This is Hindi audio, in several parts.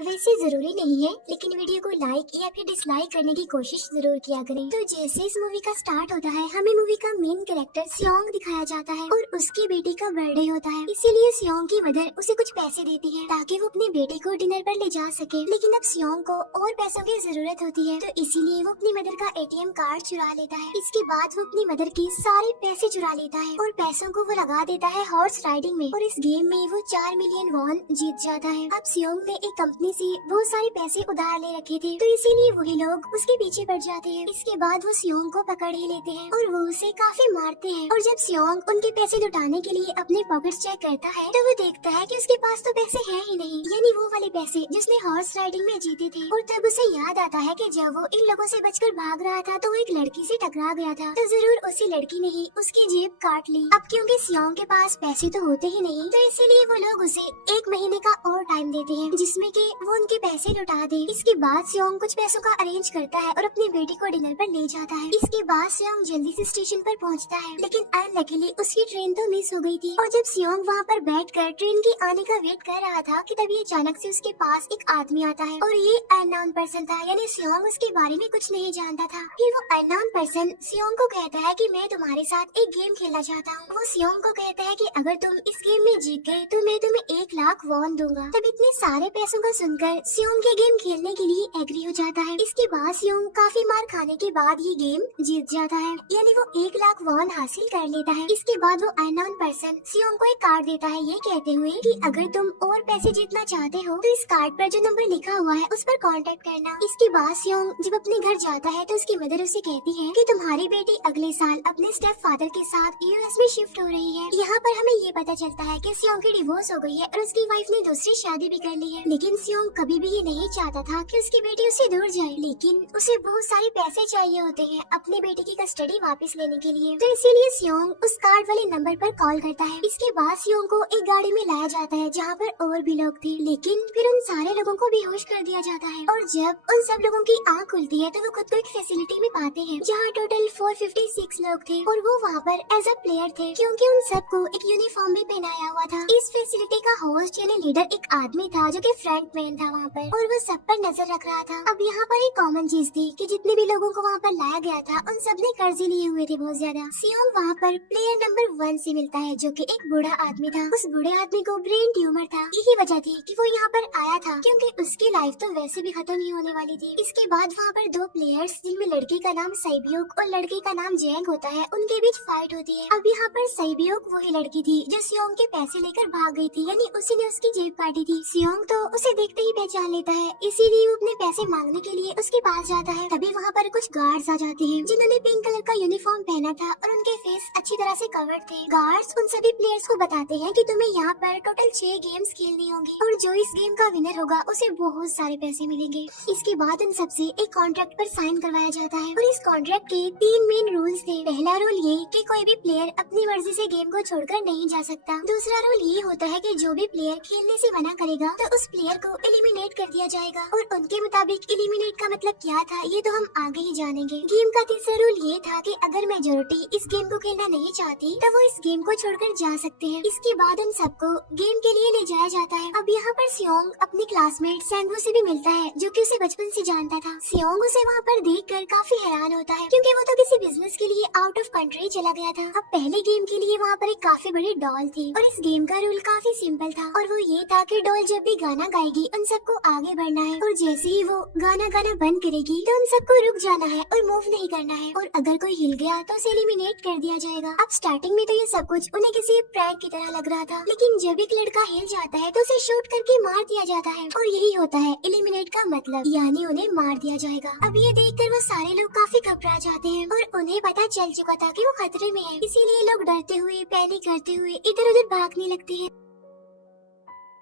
वैसे जरूरी नहीं है, लेकिन वीडियो को लाइक या फिर डिसलाइक करने की कोशिश जरूर किया करें। तो जैसे इस मूवी का स्टार्ट होता है, हमें मूवी का मेन कैरेक्टर सियोंग दिखाया जाता है और उसकी बेटी का बर्थडे होता है। इसीलिए सियोंग की मदर उसे कुछ पैसे देती है ताकि वो अपनी बेटी को डिनर पर ले जा सके। लेकिन अब सियोंग को और पैसों की जरूरत होती है, तो इसीलिए वो अपनी मदर का ATM कार्ड चुरा लेता है। इसके बाद वो अपनी मदर के सारे पैसे चुरा लेता है और पैसों को वो लगा देता है हॉर्स राइडिंग में, और इस गेम में वो 4 मिलियन वॉन जीत जाता है। अब सियोंग ने एक कंपनी से बहुत सारे पैसे उधार ले रखे थे, तो इसीलिए वही लोग उसके पीछे पड़ जाते हैं। इसके बाद वो सियोंग को पकड़ ही लेते हैं और वो उसे काफी मारते हैं। और जब सियोंग उनके पैसे लुटाने के लिए अपने पॉकेट्स चेक करता है, तो वो देखता है कि उसके पास तो पैसे हैं ही नहीं, यानी वो वाले पैसे जिसने हॉर्स राइडिंग में जीते थे। और तब उसे याद आता है कि जब वो इन लोगों से बचकर भाग रहा था तो वो एक लड़की से टकरा गया था, तो जरूर उसी लड़की ने ही उसकी जेब काट ली। अब क्योंकि सियोंग के पास पैसे तो होते ही नहीं, तो इसीलिए वो लोग उसे 1 महीने का और टाइम देते हैं जिसमें कि वो उनके पैसे लुटा दे। इसके बाद सियोंग कुछ पैसों का अरेंज करता है और अपनी बेटी को डिनर पर ले जाता है। इसके बाद सियोंग जल्दी से स्टेशन पर पहुंचता है, लेकिन अनलकीली उसकी ट्रेन तो मिस हो गई थी। और जब सियोंग वहां पर बैठकर ट्रेन के आने का वेट कर रहा था कि तभी अचानक से उसके पास एक आदमी आता है, और ये अननोन पर्सन था, यानी सियोंग उसके बारे में कुछ नहीं जानता था। फिर वो अननोन पर्सन सियोंग को कहता है कि मैं तुम्हारे साथ एक गेम खेलना चाहता हूँ। वो सियोंग को कहता है कि अगर तुम इस गेम में जीत गए तो मैं तुम्हें 1 लाख वॉन दूंगा। तब इतने सारे पैसों को सुनकर सियोंग ये गेम खेलने के लिए एग्री हो जाता है। इसके बाद सियोंग काफी मार खाने के बाद ये गेम जीत जाता है, यानी वो 1 लाख वॉन हासिल कर लेता है। इसके बाद वो अननोन पर्सन सियोंग को एक कार्ड देता है, ये कहते हुए कि अगर तुम और पैसे जीतना चाहते हो तो इस कार्ड पर जो नंबर लिखा हुआ है उस पर कांटेक्ट करना। इसके बाद सियोंग जब अपने घर जाता है तो उसकी मदर उसे कहती है कि तुम्हारी बेटी अगले साल अपने स्टेप फादर के साथ US में शिफ्ट हो रही है। यहाँ पर हमें ये पता चलता है कि सियोंग की डिवोर्स हो गई है और उसकी वाइफ ने दूसरी शादी भी कर ली है। लेकिन सियोंग कभी भी ये नहीं चाहता था कि उसकी बेटी उससे दूर जाए, लेकिन उसे बहुत सारे पैसे चाहिए होते हैं अपनी बेटी की कस्टडी वापस लेने के लिए, तो इसीलिए सियोंग उस कार्ड वाले नंबर पर कॉल करता है। इसके बाद सियोंग को एक गाड़ी में लाया जाता है जहाँ पर और भी लोग थे, लेकिन फिर उन सारे लोगों को बेहोश कर दिया जाता है। और जब उन सब लोगों की आँख खुलती है तो वो खुद को एक फैसिलिटी में पाते हैं जहाँ टोटल 456 लोग थे, और वो वहाँ पर एज अ प्लेयर थे क्योंकि उन सबको एक यूनिफॉर्म भी पहनाया हुआ था। इस फैसिलिटी का होस्ट यानी लीडर एक आदमी था जो कि फ्रंट मैन था वहाँ पर, और वो सब पर नजर रख रहा था। अब यहाँ पर एक कॉमन चीज थी कि जितने भी लोगों को वहाँ पर लाया गया था उन सब ने कर्जे लिए हुए थे बहुत ज्यादा। सियोंग वहाँ पर प्लेयर नंबर 1 से मिलता है जो कि एक बूढ़ा आदमी था। उस बूढ़े आदमी को ब्रेन ट्यूमर था, यही वजह थी कि वो यहाँ पर आया था क्योंकि उसकी लाइफ तो वैसे भी खत्म ही होने वाली थी। इसके बाद वहाँ पर 2 प्लेयर्स जिनमें लड़की का नाम साइबियोक और लड़के का नाम जेंग होता है, उनके बीच फाइट होती है। अब यहाँ पर साइबियोक वही लड़की थी जो सियोंग के पैसे लेकर भाग गई थी, यानी उसी ने उसकी जेब काटी थी। सियोंग तो उसे देखते ही पहचान लेता है, इसीलिए वो अपने पैसे मांगने के लिए उसके पास जाता है। तभी वहाँ पर कुछ गार्ड्स आ जाते हैं जिन्होंने पिंक कलर का यूनिफॉर्म पहना था और उनके फेस अच्छी तरह से कवर्ड थे। गार्ड्स उन सभी प्लेयर्स को बताते हैं कि तुम्हें यहाँ पर टोटल 6 गेम्स खेलनी होंगी और जो इस गेम का विनर होगा उसे बहुत सारे पैसे मिलेंगे। इसके बाद उन सबसे एक कॉन्ट्रैक्ट पर साइन करवाया जाता है, और इस कॉन्ट्रैक्ट के 3 मेन रूल्स थे। पहला रूल ये कि कोई भी प्लेयर अपनी मर्जी से गेम को छोड़कर नहीं जा सकता। दूसरा रूल ये होता है कि जो भी प्लेयर खेलने से मना करेगा तो उस प्लेयर को एलिमिनेट कर दिया जाएगा, और उनके मुताबिक एलिमिनेट का मतलब क्या था ये तो हम आगे ही जानेंगे। गेम का तीसरा रूल ये था कि अगर मेजोरिटी इस गेम को खेलना नहीं चाहती तो वो इस गेम को छोड़कर जा सकते हैं। इसके बाद उन सबको गेम के लिए ले जाया जाता है। अब यहाँ पर सियोंग अपनी क्लासमेट सैंगवू से भी मिलता है जो कि उसे बचपन से जानता था। सियोंग उसे वहाँ पर देखकर काफी हैरान होता है क्योंकि वो तो किसी बिजनेस के लिए आउट ऑफ कंट्री चला गया था। अब पहले गेम के लिए वहाँ पर एक काफी बड़ी डॉल थी, और इस गेम का रूल काफी सिंपल था, और वो ये था कि डॉल जब भी गाना गाएगी उन सबको आगे बढ़ना है, और जैसे ही वो गाना गाना बंद करेगी तो उन सबको रुक जाना है और मूव नहीं करना है, और अगर कोई हिल गया तो उसे एलिमिनेट कर दिया जाएगा। अब स्टार्टिंग में तो ये सब कुछ उन्हें किसी प्रैंक की तरह लग रहा था, लेकिन जब एक लड़का हिल जाता है तो उसे शूट करके मार दिया जाता है, और यही होता है एलिमिनेट का मतलब, यानी उन्हें मार दिया जाएगा। अब ये देखकर वो सारे लोग काफी घबरा जाते हैं, और उन्हें पता चल चुका था कि वो खतरे में है, इसीलिए लोग डरते हुए पैनिक करते हुए इधर उधर भागने लगते हैं।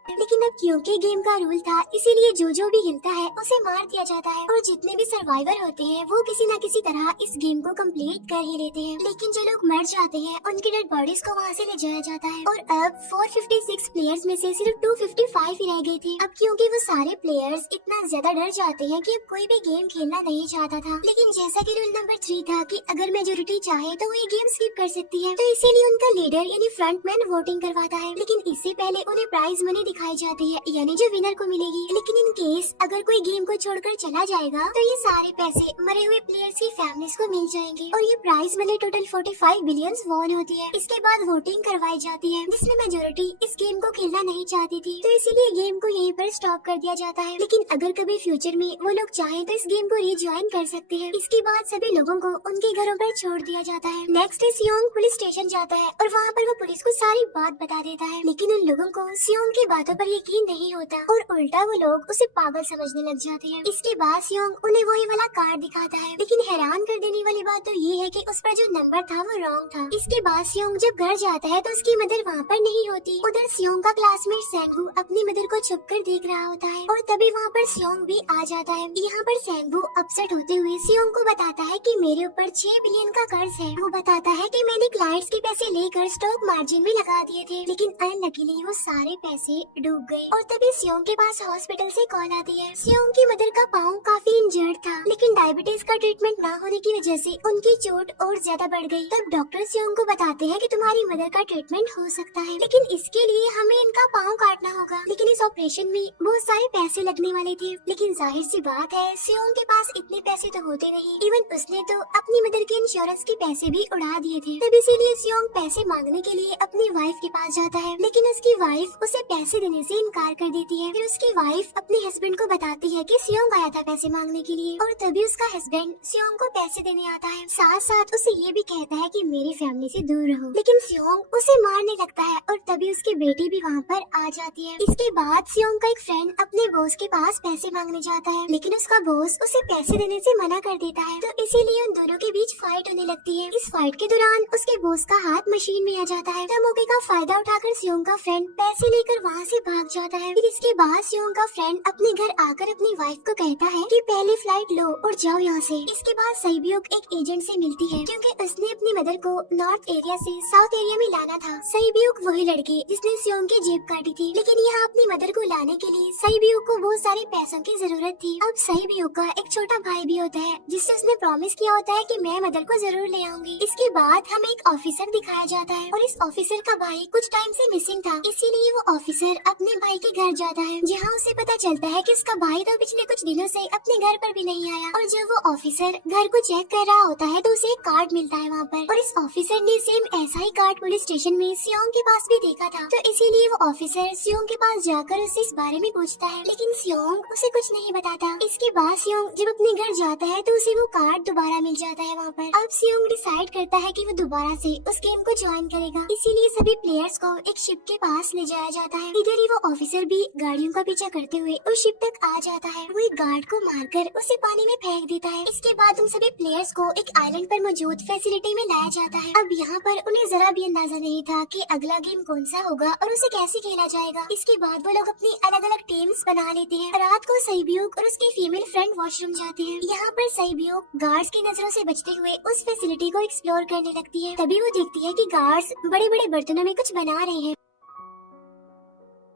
लेकिन अब क्योंकि गेम का रूल था इसीलिए जो भी हिलता है उसे मार दिया जाता है, और जितने भी सर्वाइवर होते हैं वो किसी न किसी तरह इस गेम को कंप्लीट कर ही लेते हैं। लेकिन जो लोग मर जाते हैं उनकी डेड बॉडीज को वहाँ से ले जाया जाता है, और अब 456 प्लेयर्स में से सिर्फ 255 ही रह गए थे। अब क्योंकि वो सारे प्लेयर्स इतना ज्यादा डर जाते हैं कि अब कोई भी गेम खेलना नहीं चाहता था। लेकिन जैसा कि रूल नंबर 3 था कि अगर मेजोरिटी चाहे तो वो ये गेम स्किप कर सकती है, तो इसीलिए उनका लीडर यानी फ्रंटमैन वोटिंग करवाता है। लेकिन इससे पहले उन्हें प्राइज मनी दिखाई जाती है, यानी जो विनर को मिलेगी। लेकिन इन इन केस अगर कोई गेम को छोड़कर चला जाएगा तो ये सारे पैसे मरे हुए प्लेयर्स की फैमिलीज को मिल जाएंगे और ये prize money total 45 billion won होती है। इसके बाद वोटिंग करवाई जाती है जिसमें मेजोरिटी इस गेम को खेलना नहीं चाहती थी, तो इसीलिए गेम को यहीं पर स्टॉप कर दिया जाता है। लेकिन अगर कभी फ्यूचर में वो लोग चाहें तो इस गेम को रीज्वाइन कर सकते हैं। इसके बाद सभी लोगों को उनके घरों पर छोड़ दिया जाता है। नेक्स्ट सियोंग पुलिस स्टेशन जाता है और वहाँ पर वो पुलिस को सारी बात बता देता है, लेकिन उन लोगों को सियोंग की बातों पर यकीन नहीं होता और उल्टा वो लोग उसे पागल समझने लग जाते हैं। इसके बाद सियोंग उन्हें वही वाला कार्ड दिखाता है, लेकिन हैरान कर देने वाली बात तो ये है कि उस पर जो नंबर था वो रॉन्ग था। इसके बाद सियोंग जब घर जाता है तो उसकी मदर वहाँ पर नहीं होती। उधर सियोंग का क्लासमेट सेंगू अपनी मदर को छुपकर देख रहा होता है और तभी वहाँ पर सियोंग भी आ जाता है। यहाँ पर सेंगू अपसेट होते हुए सियोंग को बताता है कि मेरे ऊपर 6 बिलियन का कर्ज है। वो बताता है कि मैंने क्लाइंट्स के पैसे लेकर स्टॉक मार्जिन में लगा दिए थे, लेकिन अनलकीली वो सारे पैसे डूब गए। और तभी सियोंग के पास हॉस्पिटल से कॉल आती है। सियोंग की मदर का पाँव काफी इंजर्ड था, लेकिन डायबिटीज का ट्रीटमेंट न होने की वजह से उनकी चोट और ज्यादा बढ़ गई। तब डॉक्टर सियोंग को बताते हैं कि तुम्हारी मदर का ट्रीटमेंट हो सकता है, लेकिन इसके लिए हमें इनका पाँव काटना होगा। लेकिन इस ऑपरेशन में बहुत सारे पैसे लगने वाले थे, लेकिन जाहिर सी बात है सियोंग के पास इतने पैसे तो होते नहीं। इवन उसने तो अपनी मदर के इंश्योरेंस के पैसे भी उड़ा दिए थे। तब इसीलिए सियोंग पैसे मांगने के लिए अपनी वाइफ के पास जाता है, लेकिन उसकी वाइफ उसे पैसे देने से इनकार कर देती है। फिर उसकी वाइफ अपने हस्बैंड को बताती है कि सियोंग आया था पैसे मांगने के लिए, और तभी उसका हस्बैंड सियोंग को पैसे देने आता है। साथ साथ उसे ये भी कहता है कि मेरी फैमिली से दूर रहो, लेकिन सियोंग उसे मारने लगता है और तभी उसकी बेटी भी वहाँ पर आ जाती है। इसके बाद सियोंग का एक फ्रेंड अपने बॉस के पास पैसे मांगने जाता है, लेकिन उसका बॉस उसे पैसे देने से मना कर देता है, तो इसीलिए उन दोनों के बीच फाइट होने लगती है। इस फाइट के दौरान उसके बॉस का हाथ मशीन में आ जाता है, तो मौके का फायदा उठाकर सियोंग का फ्रेंड पैसे लेकर वहाँ से भाग जाता है। फिर इसके बाद सियोंग का फ्रेंड अपने घर आकर अपनी वाइफ को कहता है कि पहले फ्लाइट लो और जाओ यहाँ से। इसके बाद सहीब्यूक एक एजेंट से मिलती है, क्योंकि उसने अपनी मदर को नॉर्थ एरिया से साउथ एरिया में लाना था। सहीब्यूक वही लड़की जिसने सियोंग की जेब काटी थी, लेकिन यहाँ अपनी मदर को लाने के लिए सहीब्यूक को बहुत सारे पैसों की जरूरत थी। अब सहीब्यूक का एक छोटा भाई भी होता है, जिससे उसने प्रॉमिस किया होता है कि मैं मदर को जरूर ले आऊंगी। इसके बाद हमें एक ऑफिसर दिखाया जाता है और इस ऑफिसर का भाई कुछ टाइम से मिसिंग था, इसीलिए वो ऑफिसर अपने भाई के घर जाता है, जहाँ उसे पता चलता है कि उसका भाई तो पिछले कुछ दिनों से अपने घर पर भी नहीं आया। और जब वो ऑफिसर घर को चेक कर रहा होता है तो उसे एक कार्ड मिलता है वहाँ पर, और इस ऑफिसर ने सेम ऐसा ही कार्ड पुलिस स्टेशन में सियोंग के पास भी देखा था, तो इसीलिए वो ऑफिसर सियोंग के पास जाकर उससे इस बारे में पूछता है, लेकिन सियोंग उसे कुछ नहीं बताता। इसके बाद सियोंग जब अपने घर जाता है तो उसे वो कार्ड दोबारा मिल जाता है वहाँ पर। अब सियोंग डिसाइड करता है कि वो दोबारा से उस गेम को ज्वाइन करेगा, इसीलिए सभी प्लेयर्स को एक शिप के पास ले जाया जाता है। इधर ही वो ऑफिसर भी गाड़ियों का पीछा करते हुए उस शिप तक आ जाता है। वो एक गार्ड को मारकर उसे पानी में फेंक देता है। इसके बाद उन सभी प्लेयर्स को एक आइलैंड पर मौजूद फैसिलिटी में लाया जाता है। अब यहाँ पर उन्हें जरा भी अंदाजा नहीं था कि अगला गेम कौन सा होगा और उसे कैसे खेला जाएगा। इसके बाद वो लोग अपनी अलग अलग टीम्स बना लेते हैं। रात को सहीब्यूक और उसके फीमेल फ्रेंड वॉशरूम जाते हैं। यहाँ पर सहीब्यूक गार्ड्स की नजरों से बचते हुए उस फैसिलिटी को एक्सप्लोर करने लगती है। तभी वो देखती है कि गार्ड्स बड़े बड़े बर्तनों में कुछ बना रहे हैं,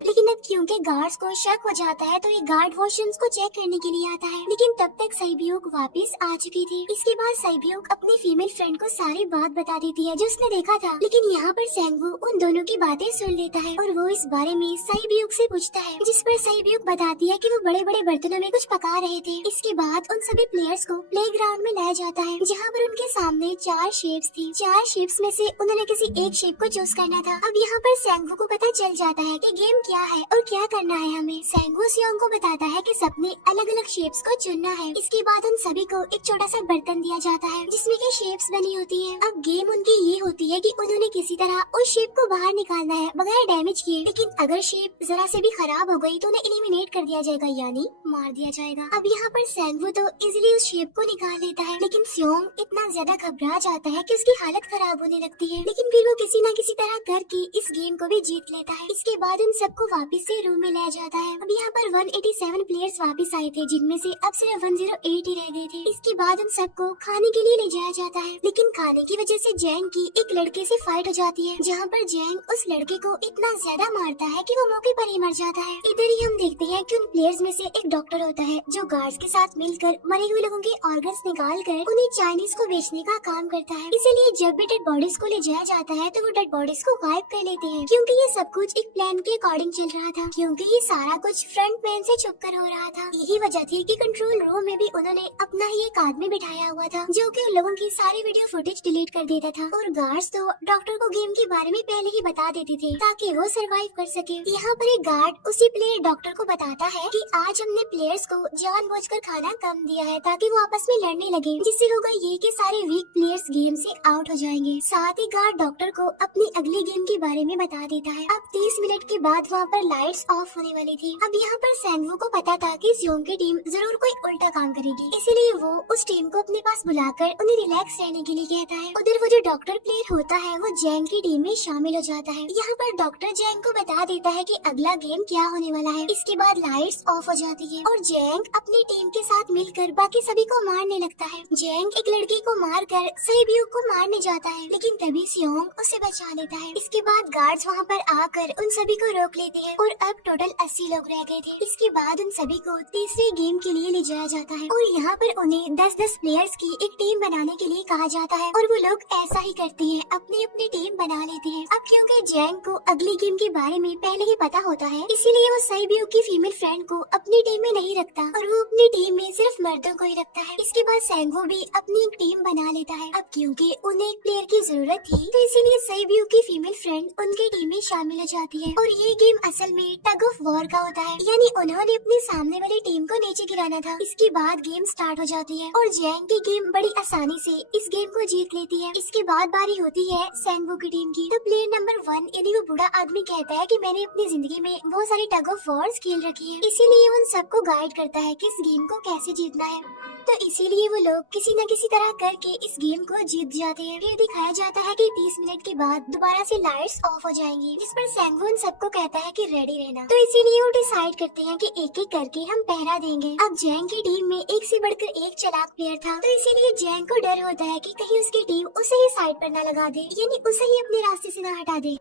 लेकिन अब क्योंकि गार्ड्स को शक हो जाता है तो ये गार्ड वॉशरूम्स को चेक करने के लिए आता है, लेकिन तब तक सहीब्यूक वापस आ चुकी थी। इसके बाद सहीब्यूक अपनी फीमेल फ्रेंड को सारी बात बता देती है जो उसने देखा था, लेकिन यहाँ पर सेंगू उन दोनों की बातें सुन लेता है और वो इस बारे में सहीब्यूक से पूछता है, जिस पर सहीब्यूक बताती है कि वो बड़े बड़े बर्तनों में कुछ पका रहे थे। इसके बाद उन सभी प्लेयर्स को प्लेग्राउंड में लाया जाता है, जहाँ पर उनके सामने 4 शेप्स थी। 4 शेप्स में से उन्होंने किसी एक शेप को चूज करना था। अब यहाँ पर सेंगू को पता चल जाता है कि गेम क्या है और क्या करना है हमें। सेंगू सियोंग को बताता है कि सबने अलग अलग शेप्स को चुनना है। इसके बाद उन सभी को एक छोटा सा बर्तन दिया जाता है जिसमें की शेप्स बनी होती है। अब गेम उनकी ये होती है कि उन्होंने किसी तरह उस शेप को बाहर निकालना है बगैर डैमेज किए, लेकिन अगर शेप जरा से भी खराब हो गई तो उन्हें एलिमिनेट कर दिया जाएगा, यानी मार दिया जाएगा। अब यहाँ पर सेंगू तो इजिली उस शेप को निकाल लेता है, लेकिन सियोंग इतना ज्यादा घबरा जाता है कि उसकी हालत खराब होने लगती है, लेकिन फिर वो किसी न किसी तरह करके इस गेम को भी जीत लेता है। इसके बाद उन सबको वापस से रूम में लाया जाता है। अब यहाँ पर 187 प्लेयर्स वापस आए थे, जिनमें से अब सिर्फ 108 ही रह गए थे। इसके बाद उन सबको खाने के लिए ले जाया जाता है, लेकिन खाने की वजह से जैंग की एक लड़के से फाइट हो जाती है, जहाँ पर जैंग उस लड़के को इतना ज्यादा मारता है कि वो मौके पर ही मर जाता है। इधर ही हम देखते हैं कि उन प्लेयर्स में से एक डॉक्टर होता है जो गार्ड्स के साथ मिलकर मरे हुए लोगों के ऑर्गन्स निकाल कर उन्हें चाइनीज को बेचने का काम करता है। इसीलिए जब भी डेड बॉडीज को ले जाया जाता है तो वो डेड बॉडीज को गायब कर लेते हैं, क्योंकि ये सब कुछ एक प्लान के अकॉर्डिंग गेम चल रहा था, क्योंकि ये सारा कुछ फ्रंट मैन से छुपकर हो रहा था। यही वजह थी कि कंट्रोल रूम में भी उन्होंने अपना ही एक आदमी बिठाया हुआ था, जो कि उन लोगों की सारी वीडियो फुटेज डिलीट कर देता था। और गार्ड्स तो डॉक्टर को गेम के बारे में पहले ही बता देते थे ताकि वो सरवाइव कर सके। यहाँ पर एक गार्ड उसी प्लेयर डॉक्टर को बताता है कि आज हमने प्लेयर्स को जानबूझकर खाना कम दिया है ताकि वो आपस में लड़ने लगे, जिससे होगा ये कि सारे वीक प्लेयर्स गेम से आउट हो जाएंगे। साथ ही गार्ड डॉक्टर को अपनी अगली गेम के बारे में बता देता है। अब 30 मिनट के बाद वहाँ पर लाइट्स ऑफ होने वाली थी। अब यहाँ पर सैंगवू को पता था कि सियोंग की टीम जरूर कोई उल्टा काम करेगी, इसीलिए वो उस टीम को अपने पास बुलाकर उन्हें रिलैक्स रहने के लिए कहता है। उधर वो जो डॉक्टर प्लेयर होता है वो जैंग की टीम में शामिल हो जाता है। यहाँ पर डॉक्टर जैंग को बता देता है कि अगला गेम क्या होने वाला है। इसके बाद लाइट्स ऑफ हो जाती है और जैंग अपनी टीम के साथ मिलकर बाकी सभी को मारने लगता है। जैंग एक लड़की को मारकर सैब्यू को मारने जाता है, लेकिन तभी सियोंग उसे बचा लेता है। इसके बाद गार्ड्स वहाँ पर आकर उन सभी को रोक लेते हैं और अब टोटल 80 लोग रह गए थे। इसके बाद उन सभी को तीसरे गेम के लिए ले जाया जाता है और यहाँ पर उन्हें 10-10 प्लेयर्स की एक टीम बनाने के लिए कहा जाता है और वो लोग ऐसा ही करते हैं, अपनी अपनी टीम बना लेते हैं। अब क्योंकि जैंग को अगली गेम के बारे में पहले ही पता होता है, इसीलिए वो सैब्यू की फीमेल फ्रेंड को अपनी टीम में नहीं रखता और वो अपनी टीम में सिर्फ मर्दों को ही रखता है। इसके बाद सैंगवू भी अपनी एक टीम बना लेता है। अब क्योंकि उन्हें एक प्लेयर की जरूरत थी, तो इसीलिए सैब्यू की फीमेल फ्रेंड उनकी टीम में शामिल हो जाती है और ये गेम असल में टग ऑफ वॉर का होता है, यानी उन्होंने अपनी सामने वाली टीम को नीचे गिराना था। इसके बाद गेम स्टार्ट हो जाती है और जैंग की गेम बड़ी आसानी से इस गेम को जीत लेती है। इसके बाद बारी होती है सैंगवू की टीम की। तो प्लेयर नंबर 1 यानी वो बूढ़ा आदमी कहता है कि मैंने अपनी जिंदगी में बहुत सारी टग ऑफ वॉर्स खेल रखी है, इसीलिए उन सबको गाइड करता है कि इस गेम को कैसे जीतना है। तो इसीलिए वो लोग किसी न किसी तरह करके इस गेम को जीत जाते हैं। फिर दिखाया जाता है कि 30 मिनट के बाद दोबारा से लाइट्स ऑफ हो जाएंगी, जिस पर सैंगवू उन सबको कहता है कि रेडी रहना। तो इसीलिए वो डिसाइड करते हैं कि एक एक करके हम पहरा देंगे। अब जैंग की टीम में एक से बढ़कर एक चालाक प्लेयर था, तो इसीलिए जैंग को डर होता है कि कहीं उसकी टीम उसे ही साइड पर न लगा दे, यानी उसे ही अपने रास्ते से न हटा दे।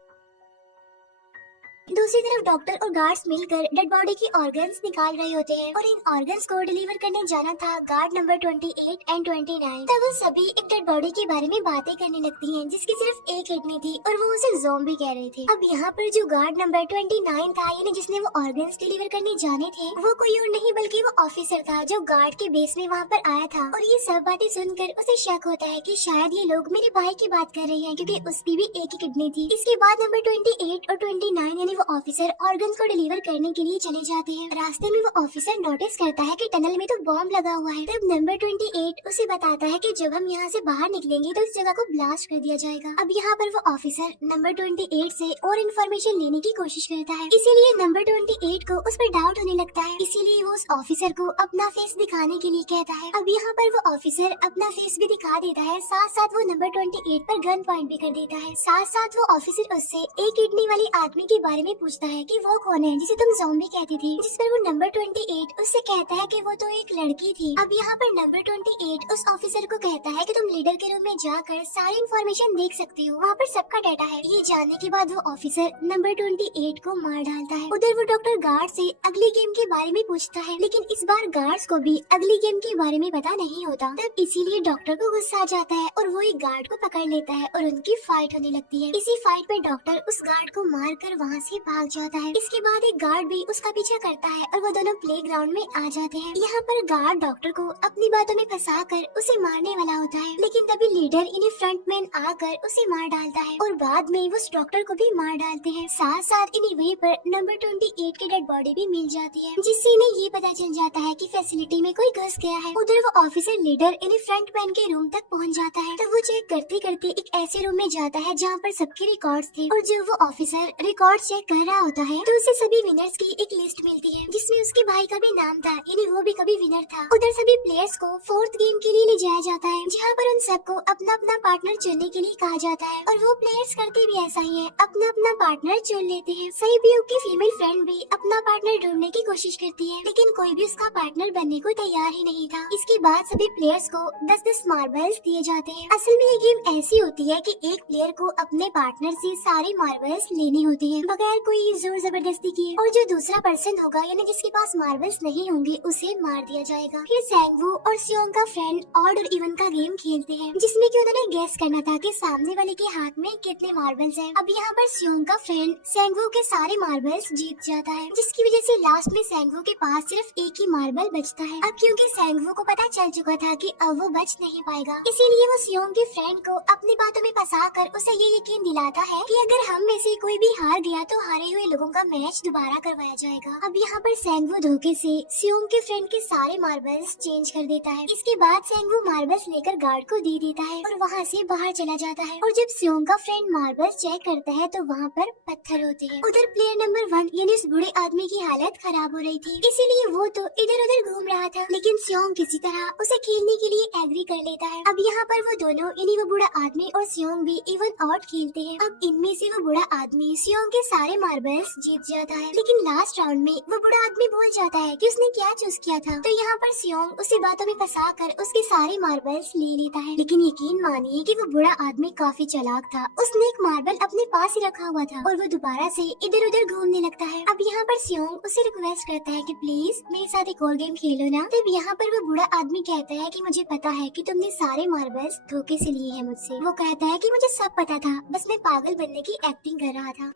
दूसरी तरफ डॉक्टर और गार्ड्स मिलकर डेड बॉडी की ऑर्गन्स निकाल रहे होते हैं और इन ऑर्गन्स को डिलीवर करने जाना था गार्ड नंबर 28 एंड 29। तब वो सभी एक डेड बॉडी के बारे में बातें करने लगती हैं, जिसकी सिर्फ एक किडनी थी और वो उसे ज़ॉम्बी कह रहे थे। अब यहाँ पर जो गार्ड नंबर 29 था, यानी जिसने वो ऑर्गन्स डिलीवर करने जाने थे, वो कोई और नहीं बल्कि वो ऑफिसर था जो गार्ड के बेस में वहाँ पर आया था। और ये सब बातें सुनकर उसे शक होता है कि शायद ये लोग मेरे भाई की बात कर रहे हैं, क्योंकि उसकी भी एक ही किडनी थी। इसके बाद नंबर 28 और 29 यानी वो ऑफिसर ऑर्गन्स को डिलीवर करने के लिए चले जाते हैं। रास्ते में वो ऑफिसर नोटिस करता है कि टनल में तो बॉम्ब लगा हुआ है। तब नंबर 28 उसे बताता है कि जब हम यहाँ से बाहर निकलेंगे तो इस जगह को ब्लास्ट कर दिया जाएगा। अब यहाँ पर वो ऑफिसर नंबर 28 से और इन्फॉर्मेशन लेने की कोशिश करता है, इसीलिए नंबर 28 को उस पर डाउट होने लगता है, इसीलिए वो उस ऑफिसर को अपना फेस दिखाने के लिए कहता है। अब यहाँ पर वो ऑफिसर अपना फेस भी दिखा देता है, साथ साथ वो नंबर 28 पर गन पॉइंट भी कर देता है। साथ साथ वो ऑफिसर उससे एक किडनी वाली आदमी के बारे में पूछता है कि वो कौन है जिसे तुम ज़ॉम्बी कहती थी, जिस पर वो नंबर 28 उससे कहता है कि वो तो एक लड़की थी। अब यहाँ पर नंबर 28 उस ऑफिसर को कहता है कि तुम लीडर के रूम में जाकर सारी इन्फॉर्मेशन देख सकती हो, वहाँ पर सबका डाटा है। ये जानने के बाद वो ऑफिसर नंबर 28 को मार डालता है। उधर वो डॉक्टर गार्ड से अगली गेम के बारे में पूछता है, लेकिन इस बार गार्ड्स को भी अगली गेम के बारे में पता नहीं होता। तब इसीलिए डॉक्टर को गुस्सा आ जाता है और वो एक गार्ड को पकड़ लेता है और उनकी फाइट होने लगती है। इसी फाइट में डॉक्टर उस गार्ड को मार कर वहाँ से भाग जाता है। इसके बाद एक गार्ड भी उसका पीछा करता है और वो दोनों प्लेग्राउंड में आ जाते हैं। यहाँ पर गार्ड डॉक्टर को अपनी बातों में फंसा कर उसे मारने वाला होता है, लेकिन तभी लीडर इन्हें फ्रंटमैन आकर उसे मार डालता है और बाद में वो उस डॉक्टर को भी मार डालते हैं। साथ साथ इन्हें वहीं पर नंबर 28 की डेड बॉडी भी मिल जाती है, जिससे इन्हें ये पता चल जाता है कि फैसिलिटी में कोई घुस गया है। उधर वो ऑफिसर लीडर इन्हें फ्रंटमैन के रूम तक पहुँच जाता है। तब वो चेक करते करते एक ऐसे रूम में जाता है जहाँ पर सबके रिकॉर्ड्स थे, और जब वो ऑफिसर रिकॉर्ड चेक कर रहा होता है तो उसे सभी विनर्स की एक लिस्ट मिलती है, जिसमें उसके भाई का भी नाम था, यानी वो भी कभी विनर था। उधर सभी प्लेयर्स को 4th गेम के लिए ले जाया जाता है, जहाँ पर उन सबको अपना अपना पार्टनर चुनने के लिए कहा जाता है, और वो प्लेयर्स करते भी ऐसा ही है, अपना अपना पार्टनर चुन लेते हैं। सैब्यू की फीमेल फ्रेंड भी अपना पार्टनर ढूंढने की कोशिश करती है, लेकिन कोई भी उसका पार्टनर बनने को तैयार ही नहीं था। इसके बाद सभी प्लेयर्स को 10-10 मार्बल्स दिए जाते हैं। असल में ये गेम ऐसी होती है कि एक प्लेयर को अपने पार्टनर से सारे मार्बल्स लेने होते हैं, बगैर बगैर कोई जोर जबरदस्ती किए, और जो दूसरा पर्सन होगा यानी जिसके पास मार्बल्स नहीं होंगे उसे मार दिया जाएगा। फिर सैंगवू और सियोंग का फ्रेंड ऑड और इवन का गेम खेलते हैं, जिसमें कि उन्होंने गेस करना था कि सामने वाले के हाथ में कितने मार्बल्स हैं। अब यहाँ पर सियोंग का फ्रेंड सैंगवू के सारे मार्बल्स जीत जाता है, जिसकी वजह से लास्ट में सैंगवू के पास सिर्फ एक ही मार्बल बचता है। अब क्योंकि सैंगवू को पता चल चुका था कि अब वो बच नहीं पाएगा, इसीलिए वो सियोंग के फ्रेंड को अपनी बातों में फंसा कर उसे ये यकीन दिलाता है कि अगर हम में से कोई भी हार गया तो हारे हुए लोगों का मैच दोबारा करवाया जाएगा। अब यहाँ पर सैंगवू धोखे से सियोंग के फ्रेंड के सारे मार्बल्स चेंज कर देता है। इसके बाद सैंगवू मार्बल्स लेकर गार्ड को दे देता है और वहाँ से बाहर चला जाता है। और जब सियोंग का फ्रेंड मार्बल्स चेक करता है तो वहाँ पर पत्थर होते हैं। उधर प्लेयर नंबर 1 यानी उस बूढ़े आदमी की हालत खराब हो रही थी, इसीलिए वो तो इधर उधर घूम रहा था, लेकिन सियोंग किसी तरह उसे खेलने के लिए एग्री कर लेता है। अब यहाँ पर वो दोनों यानी वो बूढ़ा आदमी और सियोंग भी इवन आउट खेलते हैं। अब इनमें से वो बूढ़ा आदमी सियोंग के सारे मार्बल्स जीत जाता है, लेकिन लास्ट राउंड में वो बूढ़ा आदमी भूल जाता है कि उसने क्या चूज किया था। तो यहाँ पर सियोंग उसे बातों में फंसा कर उसके सारे मार्बल्स ले लेता है, लेकिन यकीन मानिए कि वो बूढ़ा आदमी काफी चालाक था। उसने एक मार्बल अपने पास ही रखा हुआ था और वो दोबारा से इधर उधर घूमने लगता है। अब यहाँ पर सियोंग उसे रिक्वेस्ट करता है कि प्लीज मेरे साथ एक और गेम खेलो ना। तब यहाँ पर वो बूढ़ा आदमी कहता है कि मुझे पता है कि तुमने सारे मार्बल्स धोखे से लिए हैं मुझसे। वो कहता है कि मुझे सब पता था, बस मैं पागल बनने की एक्टिंग कर रहा था।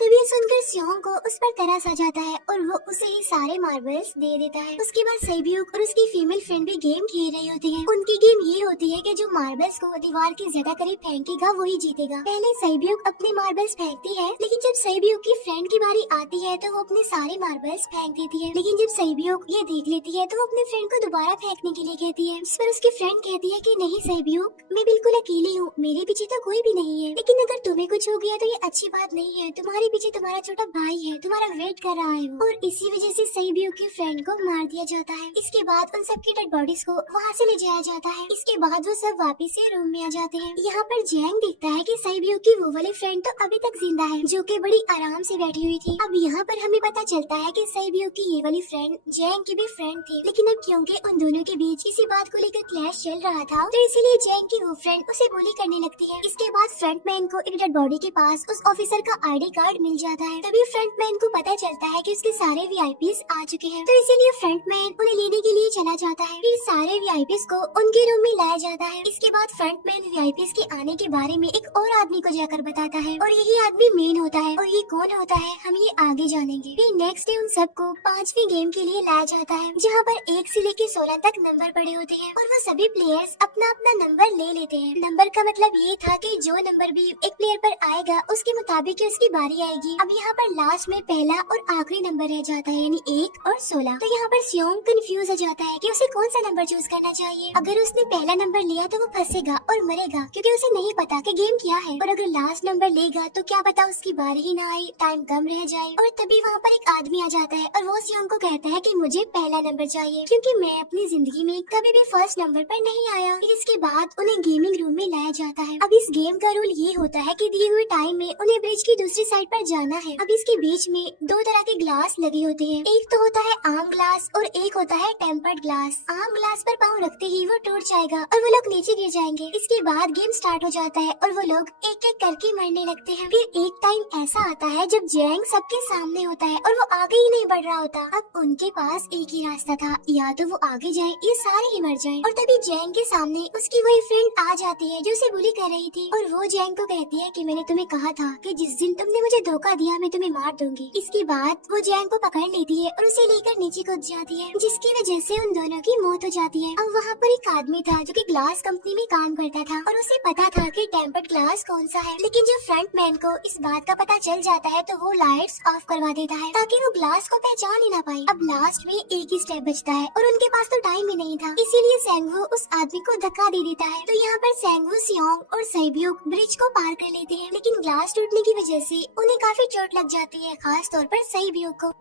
तभी सुनकर सियोंग को उस पर तरस आ जाता है और वो उसे ही सारे मार्बल्स दे देता है। उसके बाद सैब्यूक और उसकी फीमेल फ्रेंड भी गेम खेल रही होती है। उनकी गेम ये होती है कि जो मार्बल्स को दीवार के ज्यादा करीब फेंकेगा वही जीतेगा। पहले सैब्यूक अपने मार्बल्स फेंकती है, लेकिन जब सैब्यूक की फ्रेंड की बारी आती है तो वो अपने सारे मार्बल्स फेंक देती है। लेकिन जब सैब्यूक ये देख लेती है तो वो अपने फ्रेंड को दोबारा फेंकने के लिए कहती है, जिस पर उसकी फ्रेंड कहती है कि नहीं सैब्यूक, मैं बिल्कुल अकेली हूँ, मेरे पीछे तो कोई भी नहीं है, लेकिन अगर तुम्हें कुछ हो गया तो ये अच्छी बात नहीं है, तुम्हारे पीछे तुम्हारा छोटा भाई है, तुम्हारा वेट कर रहा है। और इसी वजह से सैब्यूक की फ्रेंड को मार दिया जाता है। इसके बाद उन सबकी डेड बॉडीज को वहाँ से ले जाया जाता है। इसके बाद वो सब वापस से रूम में आ जाते हैं। यहाँ पर जैंग देखता है कि सैब्यूक की वो वाली फ्रेंड तो अभी तक जिंदा है, जो कि बड़ी आराम से बैठी हुई थी। अब यहाँ पर हमें पता चलता है कि सैब्यूक की ये वाली फ्रेंड जैंग की भी फ्रेंड थी, लेकिन अब क्योंकि उन दोनों के बीच इसी बात को लेकर क्लैश चल रहा था तो इसीलिए जैंग की वो फ्रेंड उसे बुली करने लगती है। इसके बाद फ्रंटमैन को एक डेड बॉडी के पास उस ऑफिसर का आईडी कार्ड मिल जाता है। तभी फ्रंटमैन को पता चलता है कि उसके सारे वीआईपीज आ चुके हैं, तो इसीलिए फ्रंटमैन उन्हें लेने के लिए चला जाता है। फिर सारे वीआईपीज को उनके रूम में लाया जाता है। इसके बाद फ्रंटमैन वीआईपीज के आने के बारे में एक और आदमी को जाकर बताता है और यही आदमी मेन होता है। और ये कौन होता है हम ये आगे जानेंगे। फिर नेक्स्ट डे उन सबको 5वीं गेम के लिए लाया जाता है, जहाँ पर 1 से लेकर 16 तक नंबर पड़े होते हैं और वो सभी प्लेयर्स अपना अपना नंबर ले लेते हैं। नंबर का मतलब ये था कि जो नंबर भी एक प्लेयर पर आएगा उसके मुताबिक ही उसकी बारी आएगी। अब यहाँ पर लास्ट में पहला और आखिरी नंबर रह जाता है, यानी 1 और 16। तो यहाँ पर सियोंग कंफ्यूज हो जाता है कि उसे कौन सा नंबर चूज करना चाहिए। अगर उसने पहला नंबर लिया तो वो फंसेगा और मरेगा, क्योंकि उसे नहीं पता कि गेम क्या है। और अगर लास्ट नंबर लेगा तो क्या पता उसकी बारी ही ना आए, टाइम कम रह जाए। और तभी वहाँ पर एक आदमी आ जाता है और वो सियोंग को कहता है कि मुझे पहला नंबर चाहिए, क्योंकि मैं अपनी जिंदगी में कभी भी फर्स्ट नंबर पर नहीं आया। फिर इसके बाद उन्हें गेमिंग रूम में लाया जाता है। अब इस गेम का रूल ये होता है कि दिए हुए टाइम में उन्हें ब्रिज की दूसरी साइड पर जाना है। अब इसके बीच में 2 तरह के ग्लास लगे होते हैं, एक तो होता है आम ग्लास और एक होता है टेम्पर्ड ग्लास। आम ग्लास पर पाँव रखते ही वो टूट जाएगा और वो लोग नीचे गिर जाएंगे। इसके बाद गेम स्टार्ट हो जाता है और वो लोग एक एक करके मरने लगते हैं। फिर एक टाइम ऐसा आता है जब जैंग सबके सामने होता है और वो आगे ही नहीं बढ़ रहा होता। अब उनके पास एक ही रास्ता था, या तो वो आगे जाए या सारे ही मर जाएं। और तभी जैंग के सामने उसकी वही फ्रेंड आ जाती है जो उसे बुली कर रही थी और वो जैंग को कहती है कि मैंने तुम्हें कहा था कि जिस दिन तुमने मुझे धोखा दिया मैं तुम्हें मार दूंगी। इसके बाद वो जैंग को पकड़ लेती है और उसे लेकर नीचे कूद जाती है, जिसकी वजह से उन दोनों की मौत हो जाती है। अब वहाँ पर एक आदमी था जो कि ग्लास कंपनी में काम करता था और उसे पता था कि टेम्पर्ड ग्लास कौन सा है, लेकिन जब फ्रंटमैन को इस बात का पता चल जाता है तो वो लाइट्स ऑफ करवा देता है ताकि वो ग्लास को पहचान ही ना पाए। अब लास्ट में एक ही स्टेप बचता है और उनके पास तो टाइम ही नहीं था, इसीलिए सैंगवू उस आदमी को धक्का दे देता है। तो यहाँ पर सैंगवू, सियोंग और सैब्यूक ब्रिज को पार कर लेते हैं, लेकिन ग्लास टूटने की वजह से उन्हें काफी चोट लग जाती है, खास तौर पर सैब्यूक को।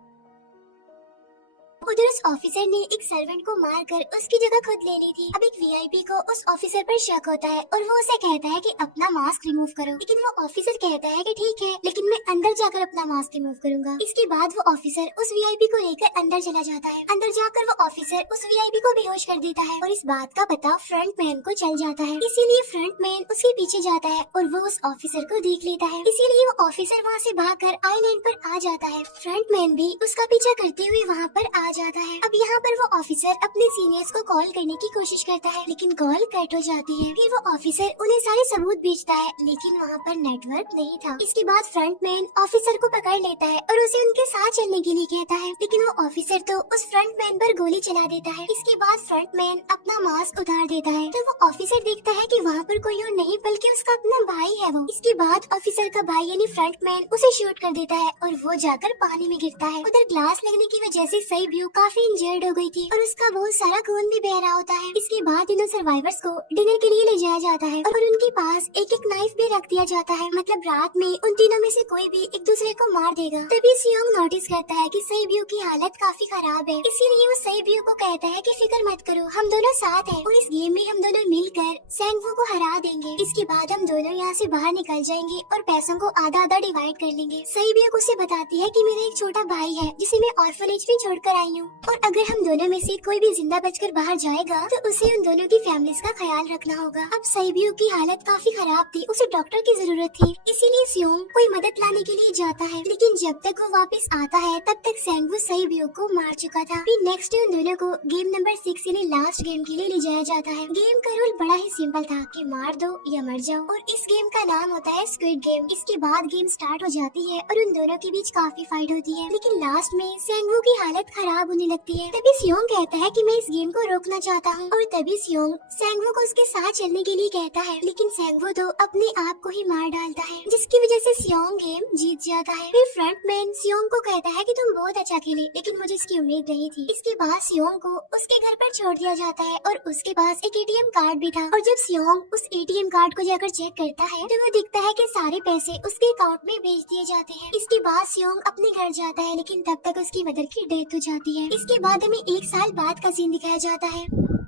उधर उस ऑफिसर ने एक सर्वेंट को मारकर उसकी जगह खुद ले ली थी। अब एक वीआईपी को उस ऑफिसर पर शक होता है और वो उसे कहता है कि अपना मास्क रिमूव करो, लेकिन वो ऑफिसर कहता है कि ठीक है, लेकिन मैं अंदर जाकर अपना मास्क रिमूव करूंगा। इसके बाद वो ऑफिसर उस वीआईपी को लेकर अंदर चला जाता है। अंदर जाकर वो ऑफिसर उस वीआईपी को बेहोश कर देता है और इस बात का पता फ्रंट मैन को चल जाता है। इसीलिए फ्रंट मैन उसके पीछे जाता है और वो उस ऑफिसर को देख लेता है। इसीलिए वो ऑफिसर वहाँ से भागकर आइलैंड पर आ जाता है। फ्रंट मैन भी उसका पीछा करते हुए वहाँ पर आ जाता है। अब यहाँ पर वो ऑफिसर अपने सीनियर्स को कॉल करने की कोशिश करता है, लेकिन कॉल कट हो जाती है। फिर वो ऑफिसर उन्हें सारे सबूत भेजता है, लेकिन वहाँ पर नेटवर्क नहीं था। इसके बाद फ्रंट मैन ऑफिसर को पकड़ लेता है और उसे उनके साथ चलने के लिए कहता है, लेकिन वो ऑफिसर तो उस फ्रंट मैन पर गोली चला देता है। इसके बाद फ्रंट मैन अपना मास्क उतार देता है तो वो ऑफिसर देखता है कि वहाँ पर कोई और नहीं बल्कि उसका अपना भाई है वो। इसके बाद ऑफिसर का भाई यानी फ्रंट मैन उसे शूट कर देता है और वो जाकर पानी में गिरता है। उधर ग्लास लगने की वजह से सई ब्यू काफी इंजर्ड हो गई थी और उसका बहुत सारा खून भी बह रहा होता है। इसके बाद इन सर्वाइवर्स को डिनर के लिए ले जाया जाता है और उनके पास एक एक नाइफ भी रख दिया जाता है, मतलब रात में उन तीनों में से कोई भी एक दूसरे को मार देगा। तभी सियोंग नोटिस करता है कि सई ब्यू की हालत काफी खराब है, इसीलिए वो सई ब्यू को कहता है कि फिक्र मत करो, हम दोनों साथ हैं और इस गेम में हम दोनों मिलकर सेंगवू को हरा देंगे। इसके बाद हम दोनों यहाँ से बाहर निकल जाएंगे और पैसों को आधा आधा डिवाइड कर लेंगे। सई ब्यू उसे बताती है कि मेरा एक छोटा भाई है जिसे मैं ऑर्फनेज में छोड़कर आई हूँ और अगर हम दोनों में से कोई भी जिंदा बचकर बाहर जाएगा तो उसे उन दोनों की फैमिलीज का ख्याल रखना होगा। अब सई ब्यू की हालत काफी खराब थी, उसे डॉक्टर की जरूरत थी, इसीलिए सियोंग कोई मदद लाने के लिए जाता है, लेकिन जब तक वो वापस आता है तब तक सेंगवू सई ब्यू को मार चुका था। फिर नेक्स्ट डे उन दोनों को गेम नंबर 6 यानी लास्ट गेम के लिए ले जाया जाता है। गेम का रूल बड़ा ही सिंपल था कि मार दो या मर जाओ और इस गेम का नाम होता है स्क्विड गेम। इसके बाद गेम स्टार्ट हो जाती है और उन दोनों के बीच काफी फाइट होती है, लेकिन लास्ट में सेंगवू की हालत खराब होने लगती है। तभी सियोंग कहता है कि मैं इस गेम को रोकना चाहता हूँ और तभी सियोंग सेंगवू को उसके साथ चलने के लिए कहता है, लेकिन सेंगवू तो अपने आप को ही मार डालता है, जिसकी वजह से सियोंग गेम जीत जाता है। फिर फ्रंट मैन सियोंग को कहता है कि तुम बहुत अच्छा खेले, लेकिन मुझे इसकी उम्मीद नहीं थी। इसके बाद सियोंग को उसके घर पर छोड़ दिया जाता है और उसके पास एक एटीएम कार्ड भी था और जब सियोंग उस एटीएम कार्ड को जाकर चेक करता है तो वो दिखता है कि सारे पैसे उसके अकाउंट में भेज दिए जाते हैं। इसके बाद सियोंग अपने घर जाता है, लेकिन तब तक उसकी मदर की डेथ हो जाती है। इसके बाद हमें 1 साल बाद का सीन दिखाया जाता है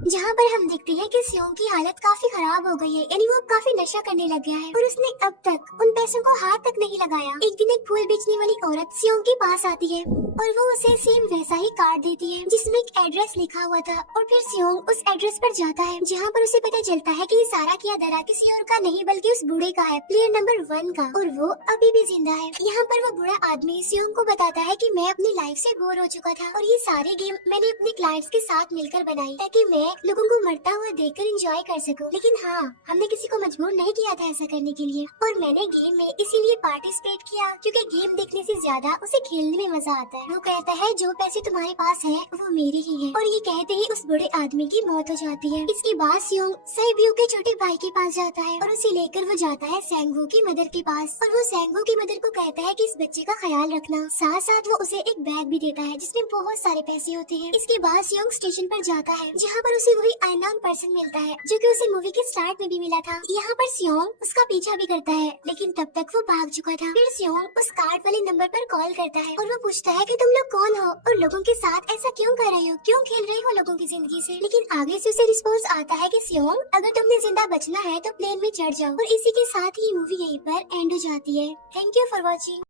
जहाँ पर हम देखते हैं कि सियोंग की हालत काफी खराब हो गई है, यानी वो काफी नशा करने लग गया है और उसने अब तक उन पैसों को हाथ तक नहीं लगाया। एक दिन एक फूल बेचने वाली औरत सियोंग के पास आती है और वो उसे सेम वैसा ही कार्ड देती है जिसमें एक एड्रेस लिखा हुआ था और फिर सियोंग उस एड्रेस पर जाता है जहाँ पर उसे पता चलता है कि ये सारा किया धरा किसी और का नहीं बल्कि उस बूढ़े का है, प्लेयर नंबर 1 का, और वो अभी भी जिंदा है। यहाँ पर वो बूढ़ा आदमी सियोंग को बताता है कि मैं अपनी लाइफ से बोर हो चुका था और ये सारे गेम मैंने अपने क्लाइंट्स के साथ मिलकर बनाई ताकि मैं लोगों को मरता हुआ देखकर एंजॉय कर सकूं, लेकिन हाँ, हमने किसी को मजबूर नहीं किया था ऐसा करने के लिए और मैंने गेम में इसीलिए पार्टिसिपेट किया क्योंकि गेम देखने से ज्यादा उसे खेलने में मजा आता है। वो कहता है जो पैसे तुम्हारे पास हैं वो मेरे ही हैं और ये कहते ही उस बूढ़े आदमी की मौत हो जाती है। इसके बाद सियोंग सई ब्यू के छोटे भाई के पास जाता है और उसे लेकर वो जाता है सेंगवू की मदर के पास और वो सेंगवू की मदर को कहता है कि इस बच्चे का ख्याल रखना, साथ साथ वो उसे एक बैग भी देता है जिसमें बहुत सारे पैसे होते हैं। इसके बाद सियोंग स्टेशन पर जाता है जहाँ पर उसे वही अननोन पर्सन मिलता है जो कि उसे मूवी के स्टार्ट में भी मिला था। यहाँ पर सियोंग उसका पीछा भी करता है, लेकिन तब तक वो भाग चुका था। फिर सियोंग उस कार्ड वाले नंबर पर कॉल करता है और वो पूछता है कि तुम लोग कौन हो और लोगों के साथ ऐसा क्यों कर रहे हो, क्यों खेल रहे हो लोगों की जिंदगी से। लेकिन आगे से उसे रिस्पॉन्स आता है कि सियोंग अगर तुमने जिंदा बचना है तो प्लेन में चढ़ जाओ और इसी के साथ ही मूवी यहीं पर एंड हो जाती है। Thank you for watching.